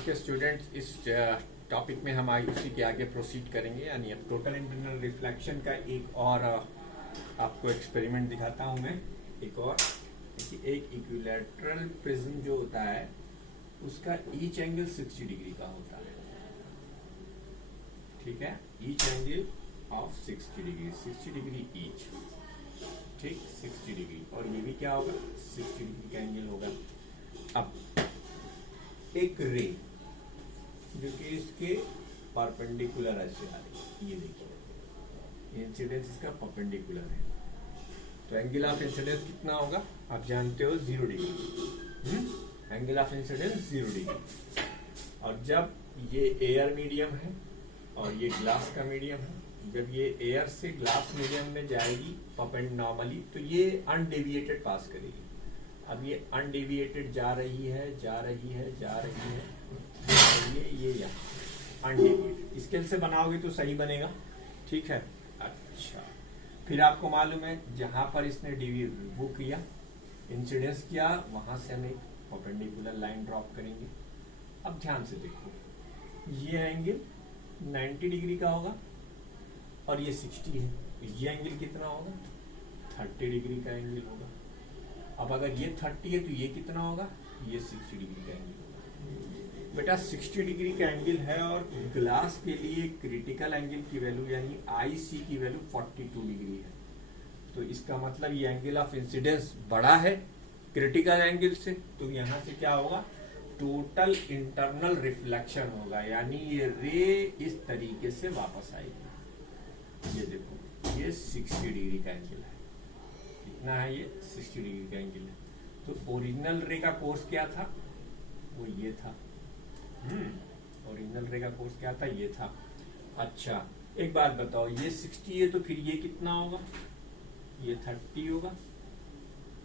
Okay students, इस topic में हम आगे उसी के आगे प्रोसीड करेंगे। यानी अब टोटल इंटरनल रिफ्लेक्शन का एक और आपको एक्सपेरिमेंट दिखाता हूँ मैं। एक और देखिए, एक इक्विलैटरल प्रिज्म जो होता है उसका ईच एंगल 60 डिग्री का होता है। ठीक है, each angle of 60 degree, 60 degree each. ठीक, 60 डिग्री, और ये भी क्या होगा, 60 डिग्री का एंगल होगा। अब एक रे जो कि इसके परपेंडिकुलर ऐसे आ रही है, ये देखिए, इंसिडेंस इसका परपेंडिकुलर है, तो एंगल ऑफ इंसिडेंस कितना होगा आप जानते हो, 0 degree. Angle of incidence 0 degree. और जब ये एयर मीडियम है और ये ग्लास का मीडियम है, जब ये एयर से ग्लास मीडियम में जाएगी नॉर्मली, तो ये अनडेविएटेड पास करेगी। अब ये अनडेविएटेड जा रही है, जा रही है, जा रही है, ये यहाँ अनडेविएटेड स्केल से बनाओगे तो सही बनेगा। ठीक है, अच्छा, फिर आपको मालूम है जहां पर इसने वो किया, इंसिडेंस किया, वहां से हम एक परपेंडिकुलर लाइन ड्रॉप करेंगे। अब ध्यान से देखो, ये एंगल 90 डिग्री का होगा और ये 60 है, ये एंगल कितना होगा, 30 डिग्री का एंगल होगा। अब अगर ये 30 है तो ये कितना होगा, ये 60 डिग्री का एंगल होगा। बेटा 60 डिग्री का एंगल है और ग्लास के लिए क्रिटिकल एंगल की वैल्यू यानी IC की वैल्यू 42 डिग्री है। तो इसका मतलब ये एंगल ऑफ इंसिडेंस बड़ा है क्रिटिकल एंगल से, तो यहाँ से क्या होगा, टोटल इंटरनल रिफ्लेक्शन होगा, यानी ये रे इस तरीके से वापस आएगी। ये देखो, ये 60 डिग्री का एंगल है, कितना है ये, 60 डिग्री का एंगल है। तो ओरिजिनल रे का कोर्स क्या था, वो ये था। ओरिजिनल रे का कोर्स क्या था, ये था। अच्छा, एक बात बताओ, ये 60 है तो फिर ये कितना होगा, ये 30 होगा,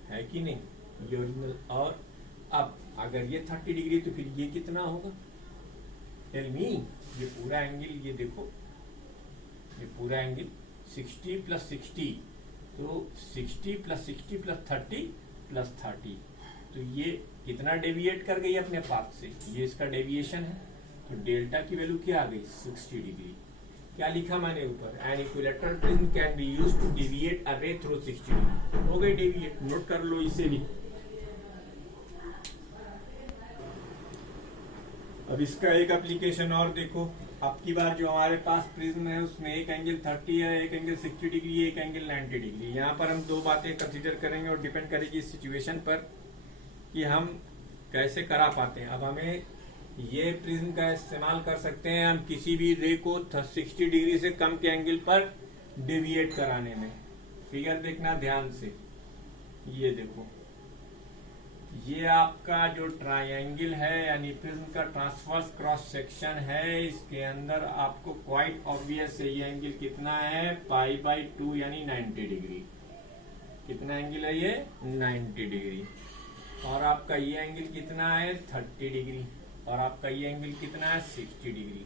है कि नहीं, ये ओरिजिनल। और अब अगर ये 30 डिग्री तो फिर ये कितना होगा, टेल मी। ये पूरा एंगल, ये देखो, ये पूरा एंगल 60 प्लस 60, तो 60 प्लस 60 प्लस 30 प्लस 30, तो ये कितना डेविएट कर गई अपने पाथ से, ये इसका डेविएशन है। तो डेल्टा की वैल्यू क्या आ गई, 60 डिग्री। क्या लिखा मैंने ऊपर, an equilateral prism can be used to deviate a ray through 60 degree. हो गई डेविएट, नोट कर लो इसे भी। अब इसका एक एप्लीकेशन और देखो, अब की बार जो हमारे पास प्रिज्म है उसमें एक एंगल 30 है, एक एंगल 60 डिग्री, एक एंगल 90 डिग्री। यहाँ पर हम दो बातें कंसीडर करेंगे और डिपेंड करेगी इस सिचुएशन पर कि हम कैसे करा पाते हैं। अब हमें ये प्रिज्म का इस्तेमाल कर सकते हैं हम किसी भी रे को 60 डिग्री से कम के एंगल पर डेविएट कराने में। फिगर देखना ध्यान से, ये देखो, ये आपका जो ट्रायंगल है यानी प्रिज्म का ट्रांसवर्स क्रॉस सेक्शन है, इसके अंदर आपको क्वाइट ऑब्वियस है ये एंगल कितना है, π/2 यानी 90 डिग्री। कितना एंगल है ये, 90 डिग्री। और आपका ये एंगल कितना है, 30 डिग्री। और आपका ये एंगल कितना है, 60 डिग्री।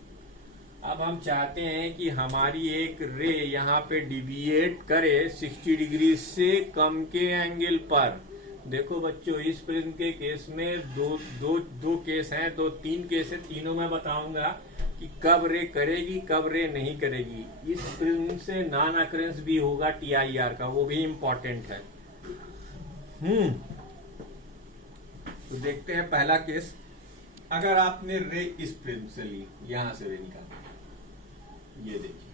अब हम चाहते हैं कि हमारी एक रे यहाँ पे डिविएट करे 60 डिग्री से कम के एंगल पर। देखो बच्चों, इस प्रिज्म के केस में दो केस हैं, तीन केस है, तीनों में बताऊंगा कि कब रे करेगी कब रे नहीं करेगी। इस प्रिज्म से नॉन अकरेंस भी होगा TIR का, वो भी इम्पोर्टेंट है। तो देखते हैं पहला केस। अगर आपने रे इस प्रिज्म से ली, यहां से रे निकाली, ये देखिए।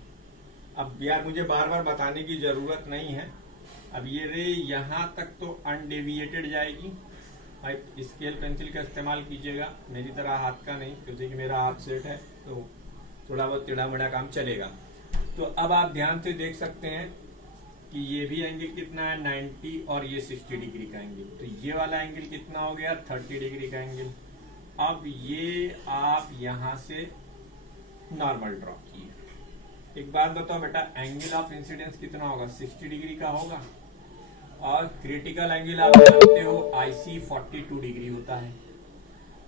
अब यार मुझे बार बार बताने की जरूरत नहीं है। अब ये रे यहां तक तो अनडेविएटेड जाएगी। स्केल पेंसिल का इस्तेमाल कीजिएगा, मेरी तरह हाथ का नहीं, क्योंकि मेरा हाथ सेट है तो थोड़ा बहुत टेढ़ा मेढ़ा काम चलेगा। तो अब आप ध्यान से देख सकते हैं कि ये भी एंगल कितना है, 90, और ये 60 डिग्री का एंगल। तो ये वाला एंगल कितना हो गया, 30 डिग्री का एंगल। अब ये आप यहां से नॉर्मल ड्रॉ किए। एक बात बताओ बेटा, एंगल ऑफ इंसिडेंस कितना होगा, 60 डिग्री का होगा, और क्रिटिकल एंगल आप जानते हो IC 42 डिग्री होता है।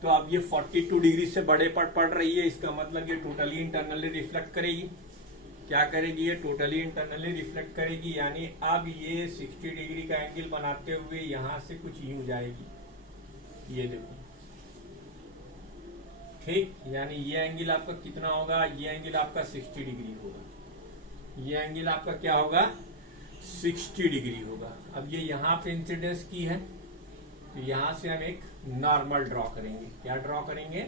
तो अब ये 42 डिग्री से बड़े पर पड़ रही है, इसका मतलब ये टोटली इंटरनली रिफ्लेक्ट करेगी। क्या करेगी, ये टोटली इंटरनली रिफ्लेक्ट करेगी, यानी अब ये 60 डिग्री का एंगल बनाते हुए यहां से कुछ यूं जाएगी, ये देखो, ठीक, यानी ये एंगल आपका कितना होगा, ये एंगल आपका 60 डिग्री होगा, ये एंगल आपका क्या होगा 60 डिग्री होगा। अब ये यहाँ पे इंसिडेंस की है, तो यहां से हम एक नॉर्मल ड्रॉ करेंगे। क्या ड्रॉ करेंगे,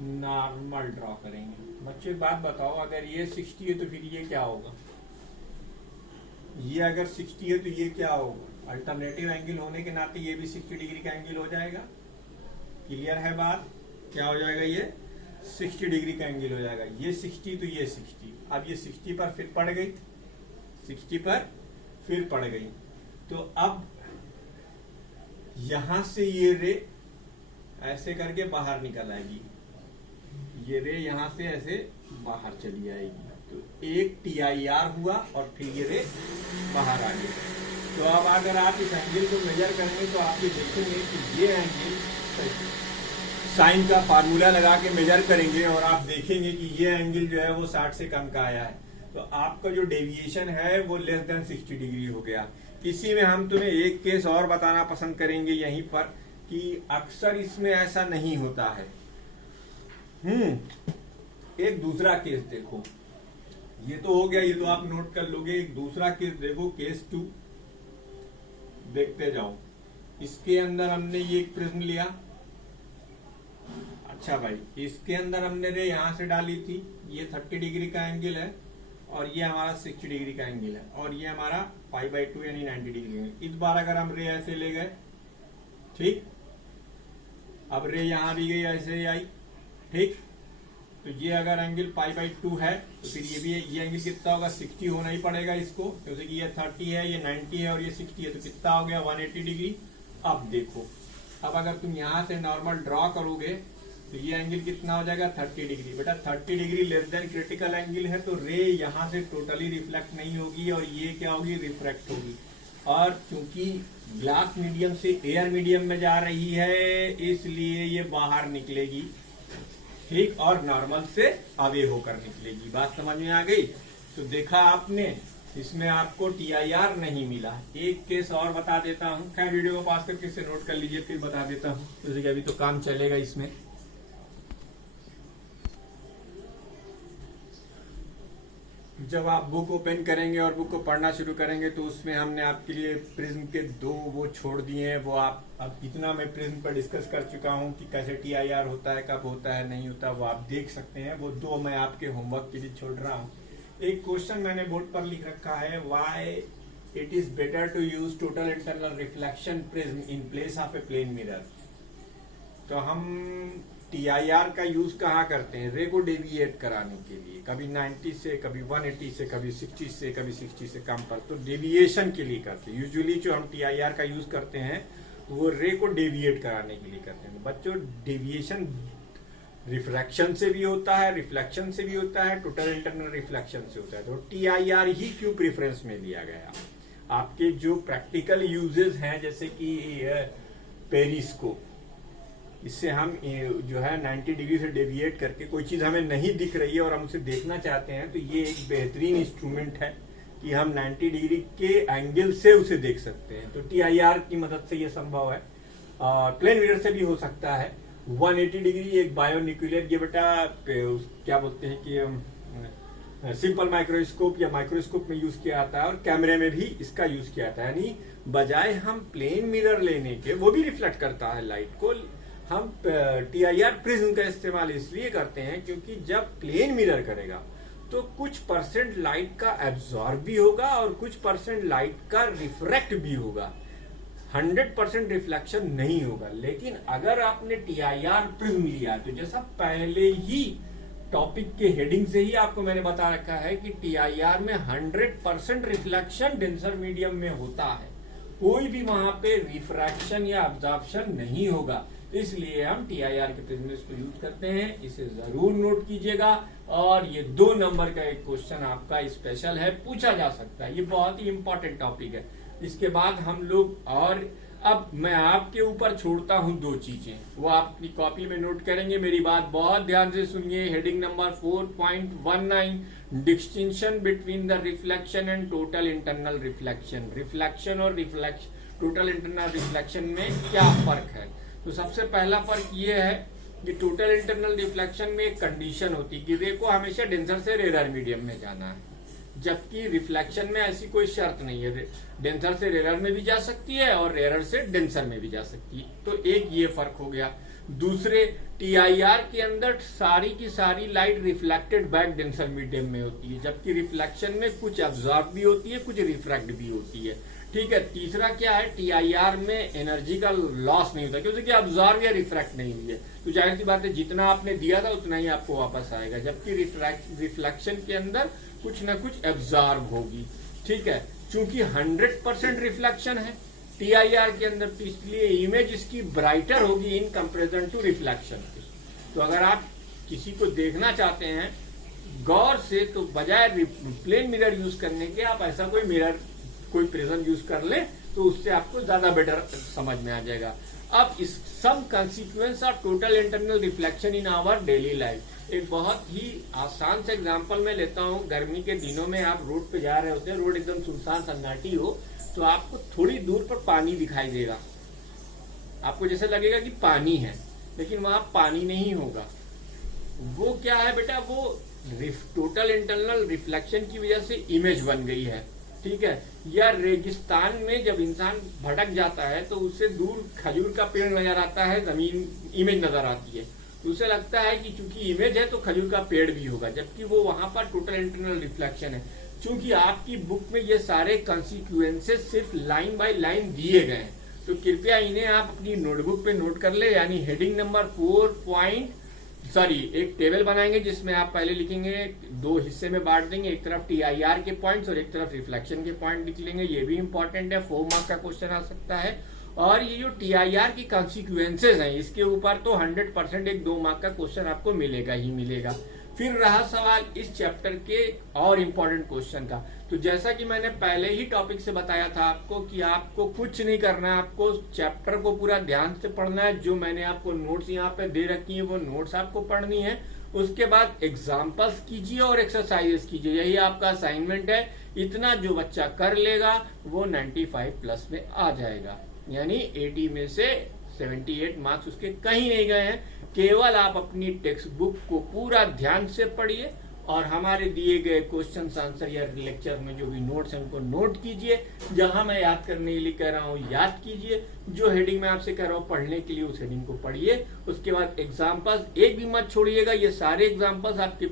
नॉर्मल ड्रॉ करेंगे। बच्चों एक बात बताओ, अगर ये 60 है तो फिर ये क्या होगा, ये अगर 60 है तो ये क्या होगा, अल्टरनेटिव एंगल होने के नाते ये भी 60 डिग्री का एंगल हो जाएगा। क्लियर है बात, क्या हो जाएगा, ये 60 डिग्री का एंगल हो जाएगा। ये 60 तो ये 60, अब ये 60 पर फिर पड़ गई, 60 पर फिर पड़ गई। तो अब यहां से ये रे ऐसे करके बाहर निकल आएगी, ये रे यहां से ऐसे बाहर चली आएगी, तो एक TIR हुआ और फिर ये रे बाहर आ गई। तो अब अगर आप इस एंगल को मेजर करेंगे तो आप ये देखेंगे कि ये एंगल साइन का फार्मूला लगा के मेजर करेंगे और आप देखेंगे कि ये एंगल जो है वो 60 से कम का आया है। तो आपका जो डेविएशन है वो लेस देन 60 डिग्री हो गया। इसी में हम तुम्हें एक केस और बताना पसंद करेंगे यहीं पर कि अक्सर इसमें ऐसा नहीं होता है। एक दूसरा केस देखो, ये तो हो गया, ये तो आप नोट कर लोगे। एक दूसरा केस देखो, केस 2 देखते जाओ। इसके अंदर हमने ये एक प्रिज्म लिया, अच्छा भाई, इसके अंदर हमने रे यहां से डाली थी, ये 30 डिग्री का एंगल है और ये हमारा 60 डिग्री का एंगल है और ये हमारा π/2 यानी 90 डिग्री है। इस बार अगर हम रे ऐसे ले गए, ठीक, अब रे यहां भी गई ऐसे ही आई, ठीक, तो ये अगर एंगल π/2 है तो फिर ये भी ये एंगल कितना होगा, 60 होना ही पड़ेगा इसको, क्योंकि ये 30 है, ये 90 है और ये 60 है, तो कितना हो गया 180 डिग्री। अब देखो, अब अगर तुम यहां से नॉर्मल ड्रॉ करोगे तो ये एंगल कितना हो जाएगा 30 डिग्री। बेटा 30 degree less than critical angle है, तो रे यहां से टोटली रिफ्लेक्ट नहीं होगी और ये क्या होगी, रिफ्रैक्ट होगी। और क्योंकि ग्लास मीडियम से एयर मीडियम में जा रही है इसलिए ये बाहर निकलेगी, ठीक, और नॉर्मल से अवे होकर निकलेगी। बात समझ में आ गई। तो देखा आपने, इसमें आपको TIR नहीं मिला। एक केस और बता देता हूं, खैर वीडियो को पास करके इसे नोट कर लीजिए, फिर बता देता हूं, क्योंकि अभी तो काम चलेगा इसमें। जब आप बुक ओपन करेंगे और बुक को पढ़ना शुरू करेंगे तो उसमें हमने आपके लिए प्रिज्म के 2 वो छोड़ दिए हैं। वो आप, अब इतना मैं प्रिज्म पर डिस्कस कर चुका हूं कि कैसे TIR होता है, कब होता है, नहीं होता, वो आप देख सकते हैं। वो 2 मैं आपके होमवर्क के लिए छोड़ रहा हूं। एक क्वेश्चन मैंने बोर्ड पर लिख रखा है, why it is better to use total internal reflection prism in place of a plane mirror. तो हम TIR का यूज कहाँ करते हैं, रे को डेविएट कराने के लिए, कभी 90 से, कभी 180 से, कभी 60 से, कभी 60 से कम पर, तो डेविएशन के लिए करते हैं। यूजुअली जो हम TIR का यूज करते हैं वो रे को डेविएट कराने के लिए करते हैं। बच्चों डेविएशन रिफ्रैक्शन से भी होता है, रिफ्लेक्शन से भी होता है, टोटल इंटरनल रिफ्लेक्शन से होता है। तो TIR ही क्यों प्रेफरेंस में दिया गया। आपके जो प्रैक्टिकल यूजेस हैं जैसे कि पेरिस्कोप, इससे हम जो है 90 डिग्री से डेविएट करके कोई चीज हमें नहीं दिख रही है और हम उसे देखना चाहते हैं, तो ये एक बेहतरीन इंस्ट्रूमेंट है कि हम 90 डिग्री के एंगल से उसे देख सकते हैं। तो TIR की मदद से ये संभव है। प्लेन मिरर से भी हो सकता है। 180 डिग्री एक बायोन्यूक्लियर, ये बेटा क्या बोलते हैं कि सिंपल माइक्रोस्कोप या माइक्रोस्कोप में यूज किया जाता है और कैमरे में भी इसका यूज किया जाता है। यानी बजाय हम प्लेन मिरर लेने के, वो भी रिफ्लेक्ट करता है लाइट को, हम TIR प्रिज्म का इस्तेमाल इसलिए करते हैं क्योंकि जब प्लेन मिरर करेगा तो कुछ % लाइट का एब्जॉर्ब भी होगा और कुछ % लाइट का रिफ्रैक्ट भी होगा। 100% रिफ्लेक्शन नहीं होगा। लेकिन अगर आपने TIR प्रिज्म लिया तो जैसा पहले ही टॉपिक के हेडिंग से ही आपको मैंने बता रखा है कि TIR में 100% रिफ्लेक्शन डेंसर मीडियम में होता है, कोई भी वहां पे रिफ्रैक्शन या अब्जॉर्प्शन नहीं होगा। इसलिए हम TIR के प्रिज्म को यूज करते हैं। इसे जरूर नोट कीजिएगा। और ये 2 नंबर का एक क्वेश्चन आपका स्पेशल है, पूछा जा सकता है, ये बहुत ही इंपॉर्टेंट टॉपिक है। इसके बाद हम लोग, और अब मैं आपके ऊपर छोड़ता हूं 2 चीजें, वो आप अपनी कॉपी में नोट करेंगे। मेरी बात बहुत ध्यान से सुनिए। Heading number 4.19, distinction between the reflection and total internal reflection. Reflection और टोटल इंटरनल रिफ्लेक्शन में क्या फर्क है। तो सबसे पहला फर्क ये है कि टोटल इंटरनल रिफ्लेक्शन में एक कंडीशन होती है कि रे को हमेशा डेंसर से रेयर मीडियम में जाना है, जबकि रिफ्लेक्शन में ऐसी कोई शर्त नहीं है, डेंसर से रेयर में भी जा सकती है और रेयर से डेंसर में भी जा सकती है। तो एक ये फर्क हो गया। दूसरे, टीआईआर के अंदर सारी की सारी light reflected back denser medium में होती है, जबकि रिफ्लेक्शन में कुछ एब्जॉर्ब भी होती है, कुछ रिफ्रैक्ट भी होती है। ठीक है। तीसरा क्या है, टीआईआर में एनर्जी का लॉस नहीं होता क्योंकि अब्जॉर्ब या रिफ्रैक्ट नहीं हुई है, तो जाहिर सी बात है जितना आपने दिया था उतना ही आपको वापस आएगा, जबकि रिफ्लेक्शन के अंदर कुछ ना कुछ एब्जॉर्ब होगी। ठीक है। चूंकि 100% रिफ्लेक्शन है टीआईआर के अंदर, तो इसलिए इमेज इसकी ब्राइटर होगी इन कंपेरिजन टू रिफ्लेक्शन। तो अगर आप किसी को देखना चाहते हैं गौर से, तो बजाय प्लेन मिरर यूज करने के आप ऐसा कोई मिरर, कोई प्रिज्म यूज कर ले, तो उससे आपको ज्यादा बेटर समझ में आ जाएगा। अब इस some consequence of total internal reflection in our daily life, एक बहुत ही आसान से एग्जांपल मैं लेता हूँ। गर्मी के दिनों में आप रोड पे जा रहे होते हैं, रोड एकदम सुनसान सन्नाटी हो, तो आपको थोड़ी दूर पर पानी दिखाई देगा, आपको जैसे लगेगा कि पानी है, लेकिन वहां पानी नहीं होगा। वो क्या है बेटा, वो टोटल इंटरनल रिफ्लेक्शन की वजह से इमेज बन गई है। ठीक है। या रेगिस्तान में जब इंसान भटक जाता है तो उससे दूर खजूर का पेड़ नजर आता है, जमीन इमेज नजर आती है, तो उसे लगता है कि चूंकि इमेज है तो खजूर का पेड़ भी होगा, जबकि वो वहां पर टोटल इंटरनल रिफ्लेक्शन है। चूंकि आपकी बुक में ये सारे कंसिक्वेंसेस सिर्फ लाइन बाय लाइन दिए गए हैं, तो कृपया इन्हें आप अपनी नोटबुक पे नोट कर ले। यानी हेडिंग नंबर 4 एक टेबल बनाएंगे जिसमें आप पहले लिखेंगे, 2 हिस्से में बांट देंगे, एक तरफ टीआईआर के पॉइंट्स और एक तरफ रिफ्लेक्शन के पॉइंट लिख लेंगे। ये भी इंपॉर्टेंट है, 4 मार्क का क्वेश्चन आ सकता है। और ये जो टीआईआर की कॉन्सिक्वेंसेज हैं, इसके ऊपर तो 100% एक 2 मार्क का क्वेश्चन आपको मिलेगा ही मिलेगा। फिर रहा सवाल इस चैप्टर के और इम्पोर्टेंट क्वेश्चन का, तो जैसा कि मैंने पहले ही टॉपिक से बताया था आपको कि आपको कुछ नहीं करना है, आपको चैप्टर को पूरा ध्यान से पढ़ना है। जो मैंने आपको नोट्स यहाँ पे दे रखी है वो नोट्स आपको पढ़नी है। उसके बाद एग्जाम्पल्स कीजिए और एक्सरसाइजेस कीजिए, यही आपका असाइनमेंट है। इतना जो बच्चा कर लेगा वो 95+ में आ जाएगा, यानी 80 में से 78 मार्क्स उसके कहीं नहीं गए हैं। केवल आप अपनी टेक्स्ट बुक को पूरा ध्यान से पढ़िए और हमारे दिए गए क्वेश्चन आंसर या लेक्चर में जो भी नोट्स हैं उनको नोट कीजिए। जहां मैं याद करने के लिए कह रहा हूँ याद कीजिए, जो हेडिंग में आपसे कह रहा हूँ पढ़ने के लिए उस हेडिंग को पढ़िए। उसके बाद एग्जाम्पल्स एक भी मत छोड़िएगा, ये सारे एग्जाम्पल्स आपके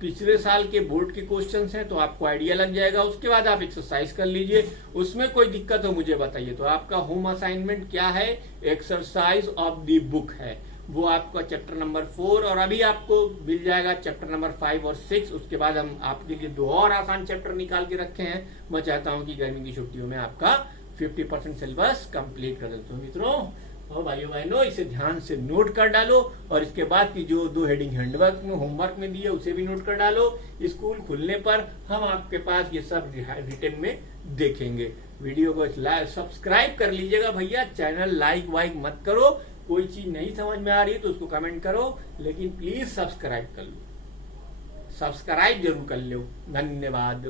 पिछले साल के बोर्ड के क्वेश्चंस हैं, तो आपको आइडिया लग जाएगा। उसके बाद आप एक्सरसाइज कर लीजिए, उसमें कोई दिक्कत हो मुझे बताइए। तो आपका होम असाइनमेंट क्या है, एक्सरसाइज ऑफ द बुक है, वो आपका चैप्टर नंबर 4 और अभी आपको मिल जाएगा चैप्टर नंबर 5 और 6। उसके बाद हम आपके लिए 2 और आसान चैप्टर निकाल के रखे हैं। मैं चाहता हूं कि गर्मी की छुट्टियों में आपका 50% सिलेबस कंप्लीट कर देते हो मित्रों और भाइयों बहनों। इसे ध्यान से नोट कर डालो और इसके बाद की जो 2 हेडिंग हैंडवर्क में होमवर्क में दी है उसे भी नोट कर डालो। स्कूल खुलने पर हम आपके पास ये सब रिटर्न में देखेंगे। वीडियो को सब्सक्राइब कर लीजिएगा भैया, चैनल लाइक वाइक मत करो। कोई चीज नहीं समझ में आ रही है तो उसको कमेंट करो, लेकिन प्लीज सब्सक्राइब कर लो, सब्सक्राइब जरूर कर लो। धन्यवाद।